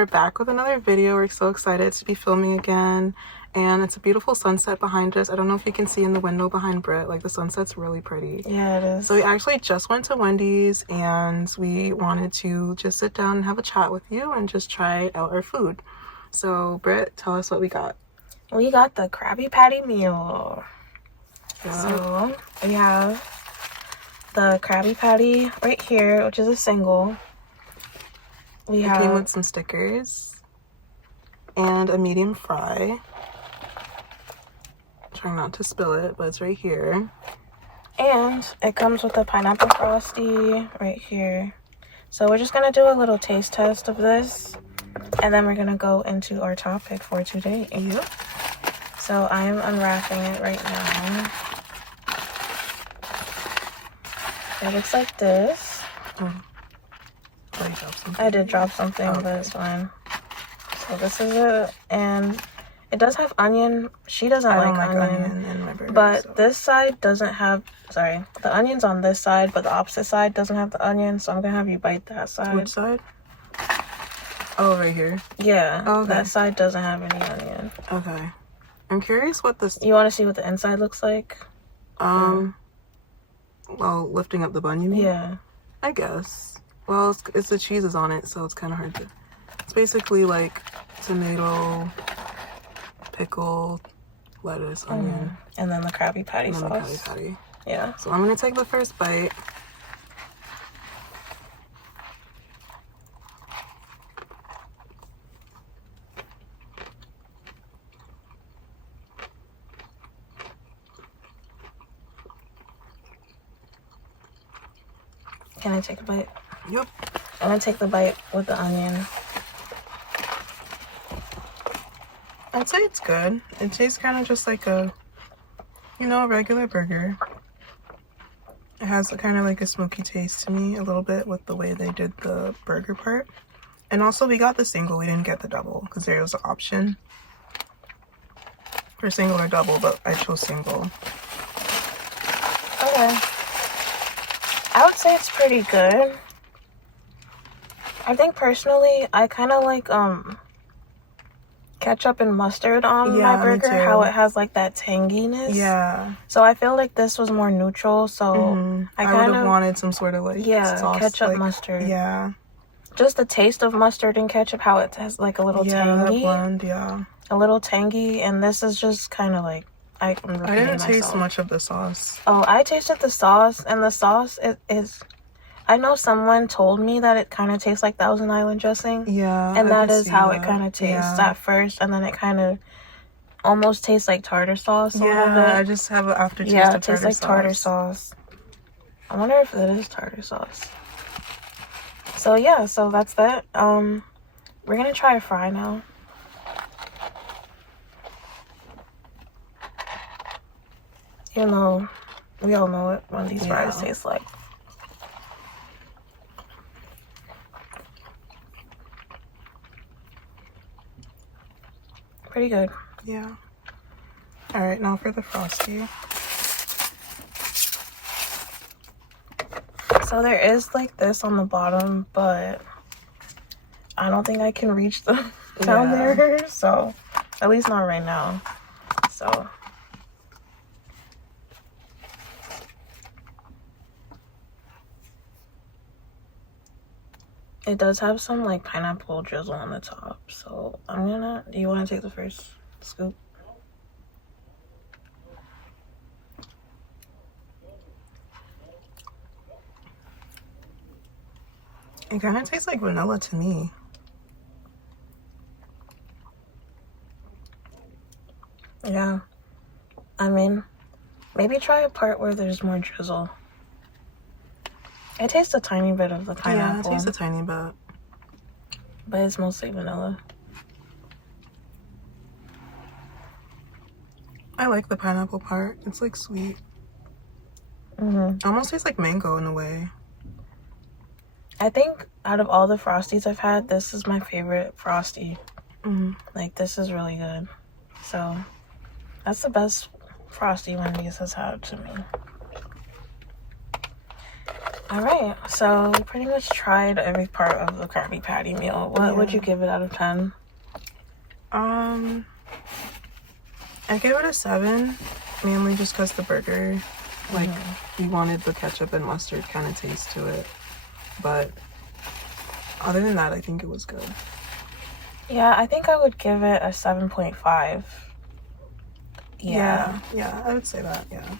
we're back with another video. We're so excited to be filming again, and it's a beautiful sunset behind us. I don't know if you can see in the window behind Britt, like the sunset's really pretty. Yeah, it is. So we actually just went to Wendy's, and we wanted to just sit down and have a chat with you and just try out our food. So Britt, tell us what we got. We got the Krabby Patty Meal. Yeah. So we have the Krabby Patty right here, which is a single. It came with some stickers and a medium fry. Trying not to spill it, but it's right here. And it comes with a pineapple frosty right here. So we're just gonna do a little taste test of this, and then we're gonna go into our topic for today. Yep. So I am unwrapping it right now. It looks like this. I did drop something, but it's fine. So this is it, and it does have onion. She doesn't like onion in my burger, but so. this side doesn't have. Sorry, the onion's on this side, but the opposite side doesn't have the onion. So I'm gonna have you bite that side. Which side? Oh, right here. Yeah. Oh, okay. That side doesn't have any onion. Okay. I'm curious what this. You want to see what the inside looks like? Well, lifting up the bun, you mean? Yeah. I guess. Well, it's the cheeses on it, so it's kind of hard to. It's basically like tomato, pickle, lettuce, onion, and then the Krabby Patty sauce. The Krabby Patty. Yeah. So I'm gonna take the first bite. Can I take a bite? Yep. I'm gonna take the bite with the onion. I'd say it's good. It tastes kind of just like a, regular burger. It has kind of like a smoky taste to me a little bit with the way they did the burger part. And also we got the single, we didn't get the double because there was an option for single or double, but I chose single. Okay. I would say it's pretty good. I think personally, I kind of like ketchup and mustard on my burger. How it has like that tanginess. Yeah. So I feel like this was more neutral. So I would have wanted some sort of like sauce, ketchup, mustard. Yeah. Just the taste of mustard and ketchup, how it has like a little tangy. Blend, yeah. A little tangy, and this is just kind of like I didn't taste much of the sauce. Oh, I tasted the sauce, and the sauce is. I know someone told me that it kind of tastes like Thousand Island dressing. Yeah, and that is how it kind of tastes at first, and then it kind of almost tastes like tartar sauce. A little bit. I just have an aftertaste of tartar sauce. Yeah, it tastes like tartar sauce. I wonder if it is tartar sauce. So yeah, so that's that. We're gonna try a fry now. Even though we all know what one of these fries taste like. Pretty good. Yeah. All right, now for the Frosty. So there is like this on the bottom, but I don't think I can reach the down there. So at least not right now. So it does have some like pineapple drizzle on the top. So do you want to take the first scoop? It kind of tastes like vanilla to me. Yeah. I mean, maybe try a part where there's more drizzle. It tastes a tiny bit of the pineapple. Yeah, it tastes a tiny bit. But it's mostly vanilla. I like the pineapple part. It's like sweet. Almost tastes like mango in a way. I think out of all the Frosties I've had, this is my favorite Frosty. Like, this is really good. So, that's the best Frosty Wendy's has had to me. All right, so we pretty much tried every part of the Krabby Patty meal. What would you give it out of 10? I give it a 7, mainly just because the burger, like, we wanted the ketchup and mustard kind of taste to it. But other than that, I think it was good. Yeah, I think I would give it a 7.5. Yeah, I would say that, yeah.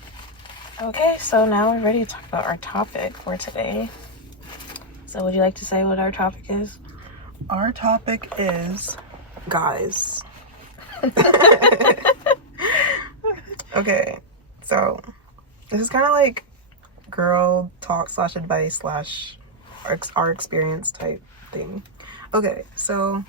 Okay, so now we're ready to talk about our topic for today. So would you like to say what our topic is? Our topic is guys. Okay, so this is kind of like girl talk / advice / our experience type thing. Okay, so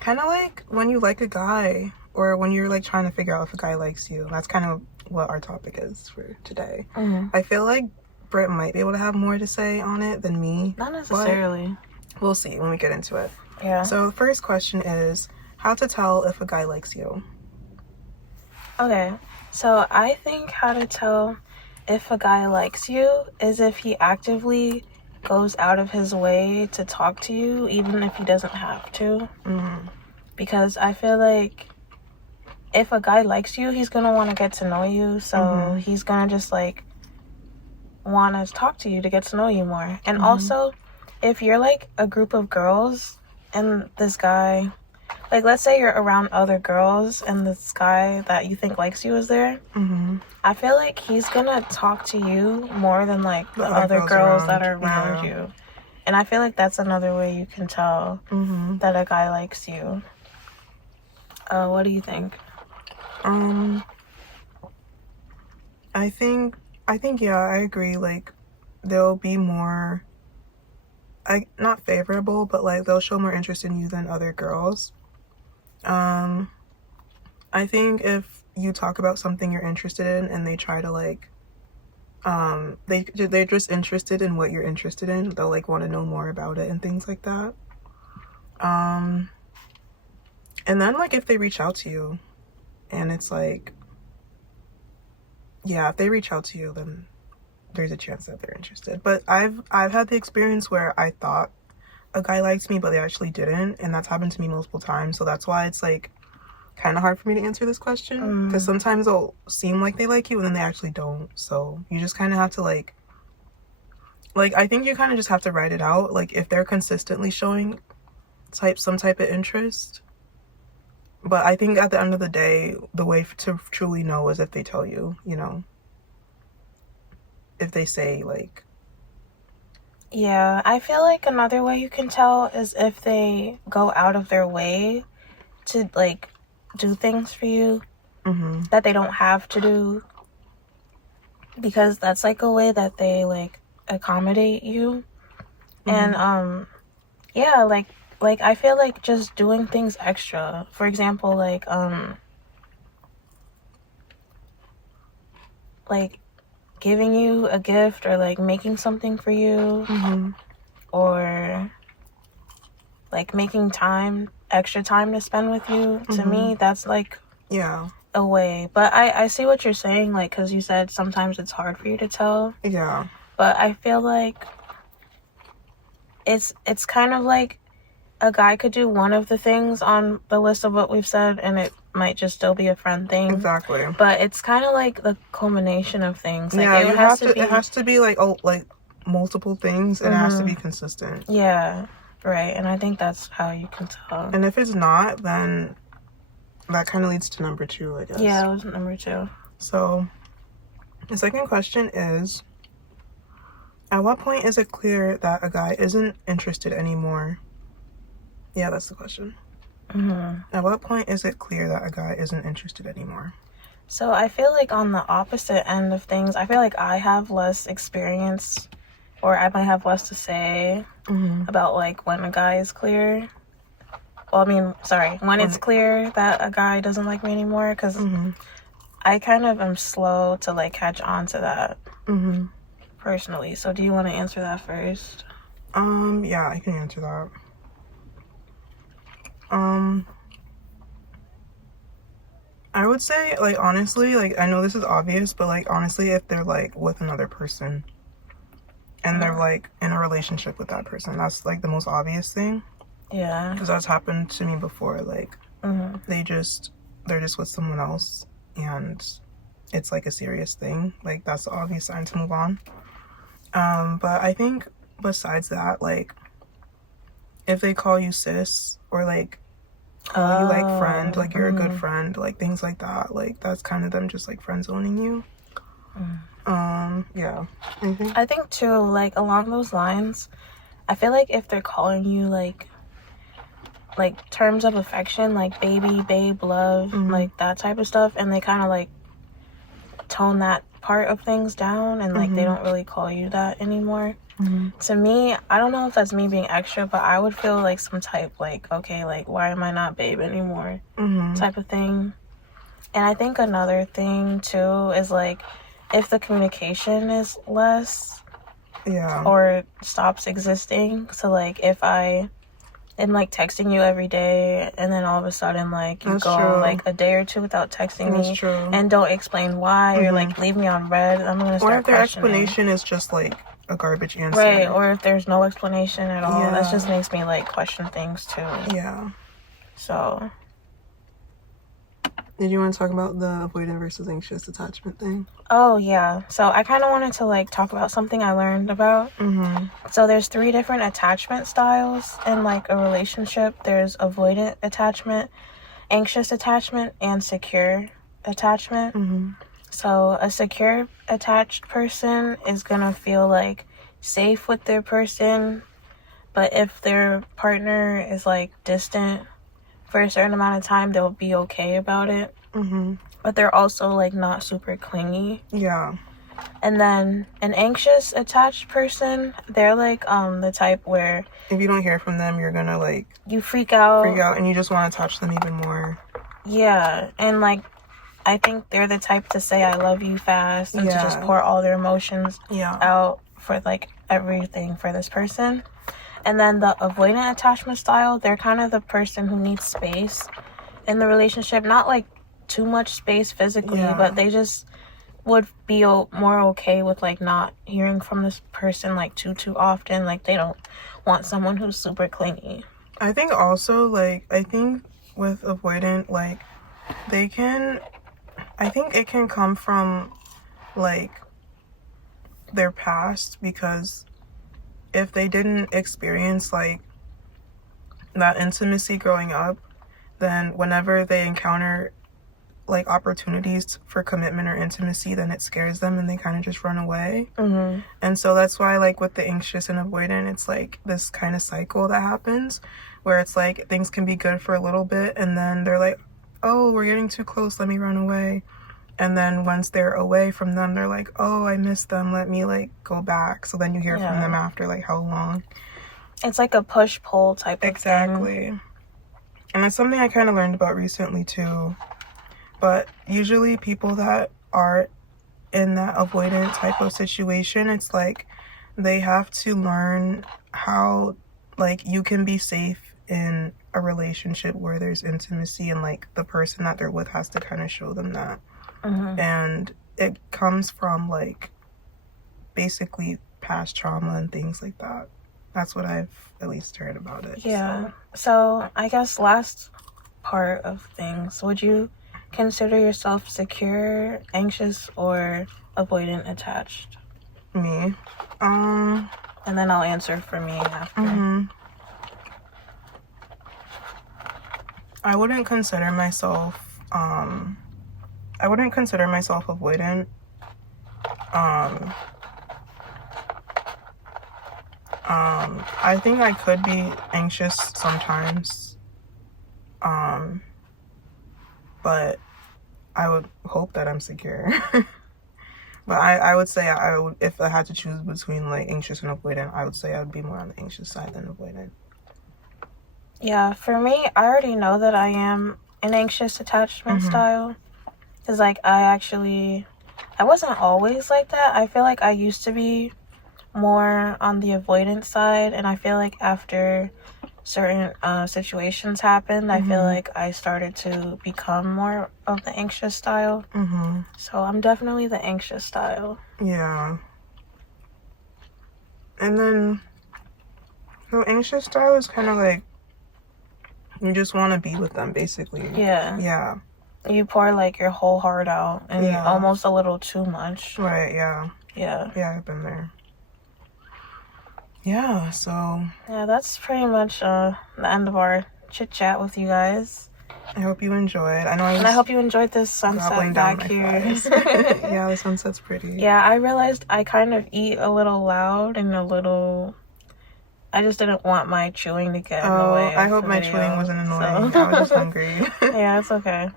kind of like when you like a guy or when you're like trying to figure out if a guy likes you. That's kind of what our topic is for today. I feel like Britt might be able to have more to say on it than me. Not necessarily. We'll see when we get into it. Yeah. So the first question is how to tell if a guy likes you. Okay, so I think how to tell if a guy likes you is if he actively goes out of his way to talk to you, even if he doesn't have to. Because I feel like if a guy likes you, he's gonna want to get to know you, so he's gonna just like want to talk to you to get to know you more. And also, if you're like a group of girls and this guy, like let's say you're around other girls and this guy that you think likes you is there, I feel like he's gonna talk to you more than like the other girls that are around you. And I feel like that's another way you can tell that a guy likes you. What do you think? I think yeah, I agree. Like they'll be more not favorable, but like they'll show more interest in you than other girls. I think if you talk about something you're interested in and they try to like they're just interested in what you're interested in, they'll like want to know more about it and things like that. And then like if they reach out to you and it's like, yeah, if they reach out to you, then there's a chance that they're interested. But I've had the experience where I thought a guy liked me, but they actually didn't, and that's happened to me multiple times. So that's why it's like kind of hard for me to answer this question, because sometimes they'll seem like they like you and then they actually don't. So you just kind of have to like I think you kind of just have to write it out. Like if they're consistently showing some type of interest. But I think at the end of the day, the way to truly know is if they tell you, you know, if they say like. Yeah, I feel like another way you can tell is if they go out of their way to like do things for you that they don't have to do, because that's like a way that they like accommodate you. And yeah, like I feel like just doing things extra, for example, like giving you a gift or like making something for you, or like making extra time to spend with you. To me, that's like a way. But I see what you're saying, like, because you said sometimes it's hard for you to tell. Yeah. But I feel like it's kind of like a guy could do one of the things on the list of what we've said and it might just still be a friend thing. Exactly. But it's kind of like the culmination of things. Like, yeah, it has to be like multiple things, and it has to be consistent. Yeah, right. And I think that's how you can tell. And if it's not, then that kind of leads to number 2, I guess. Yeah, it was number 2. So the second question is, at what point is it clear that a guy isn't interested anymore? Yeah, that's the question. At what point is it clear that a guy isn't interested anymore? So I feel like on the opposite end of things, I feel like I have less experience, or I might have less to say about like when a guy is clear. Well, I mean, sorry, when it's clear that a guy doesn't like me anymore, because I kind of am slow to like catch on to that personally. So do you want to answer that first? Yeah, I can answer that. I would say, like, honestly, like, I know this is obvious, but like honestly, if they're like with another person, and they're like in a relationship with that person. That's like the most obvious thing. Yeah. Because that's happened to me before. Like, they're just with someone else, and it's like a serious thing. Like, that's the obvious sign to move on. But I think besides that, like, if they call you sis, or like call you like friend, like you're a good friend, like things like that, like that's kind of them just like friend zoning you. Yeah. I think too, like along those lines, I feel like if they're calling you like terms of affection, like baby, babe, love, like that type of stuff, and they kind of like tone that part of things down, and like they don't really call you that anymore. To me, I don't know if that's me being extra, but I would feel like some type like, okay, like why am I not babe anymore, type of thing. And I think another thing too is like if the communication is less, or stops existing. So like if I am like texting you every day, and then all of a sudden like you go like a day or two without texting me, and don't explain why, or like leave me on red, I'm gonna start or if their questioning. explanation is just like a garbage answer, right? Or if there's no explanation at all, that just makes me like question things too. So did you want to talk about the avoidant versus anxious attachment thing? Oh yeah, so I kind of wanted to like talk about something I learned about. So there's 3 different attachment styles in like a relationship. There's avoidant attachment, anxious attachment, and secure attachment. So a secure attached person is gonna feel like safe with their person, but if their partner is like distant for a certain amount of time, they'll be okay about it. But they're also like not super clingy. And then an anxious attached person, they're like the type where if you don't hear from them, you're gonna like you freak out, and you just want to touch them even more. And like I think they're the type to say I love you fast, and to just pour all their emotions out for like everything for this person. And then the avoidant attachment style, they're kind of the person who needs space in the relationship. Not like too much space physically, but they just would be more okay with like not hearing from this person like too often. Like they don't want someone who's super clingy. I think also like with avoidant, like I think it can come from like their past, because if they didn't experience like that intimacy growing up, then whenever they encounter like opportunities for commitment or intimacy, then it scares them and they kind of just run away. And so that's why like with the anxious and avoidant, it's like this kind of cycle that happens where it's like things can be good for a little bit, and then they're like, oh, we're getting too close, let me run away. And then once they're away from them, they're like, oh, I miss them, let me like go back. So then you hear from them after like how long. It's like a push-pull type of thing. And that's something I kind of learned about recently too. But usually people that are in that avoidant type of situation, it's like they have to learn how like you can be safe in a relationship where there's intimacy, and like the person that they're with has to kind of show them that. And it comes from like basically past trauma and things like that. That's what I've at least heard about it. So I guess last part of things, would you consider yourself secure, anxious, or avoidant attached? Me? And then I'll answer for me after. I wouldn't consider myself avoidant. I think I could be anxious sometimes. But I would hope that I'm secure. But I would say I would, if I had to choose between like anxious and avoidant, I would say I would be more on the anxious side than avoidant. Yeah, for me, I already know that I am an anxious attachment style. Because like I wasn't always like that. I feel like I used to be more on the avoidant side, and I feel like after certain situations happened, I feel like I started to become more of the anxious style. So I'm definitely the anxious style. And then the anxious style is kind of like you just want to be with them, basically. Yeah. Yeah. You pour like your whole heart out and almost a little too much. Right, yeah. Yeah. Yeah, I've been there. Yeah, so. Yeah, that's pretty much the end of our chit chat with you guys. I hope you enjoyed. I hope you enjoyed this sunset back here. Yeah, the sunset's pretty. Yeah, I realized I kind of eat a little loud and a little. I just didn't want my chewing to get in the way. I hope my chewing wasn't annoying. I was just hungry. Yeah, it's okay.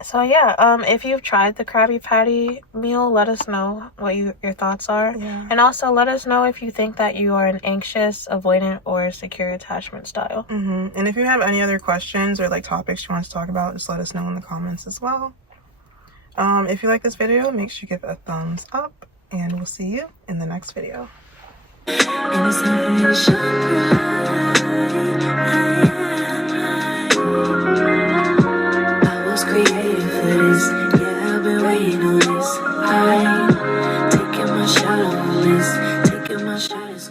So yeah, if you've tried the Krabby Patty meal, let us know what your thoughts are. Yeah. And also let us know if you think that you are an anxious, avoidant, or secure attachment style. And if you have any other questions or like topics you want us to talk about, just let us know in the comments as well. If you like this video, make sure you give it a thumbs up, and we'll see you in the next video. Created for this, yeah, I've been waiting on this.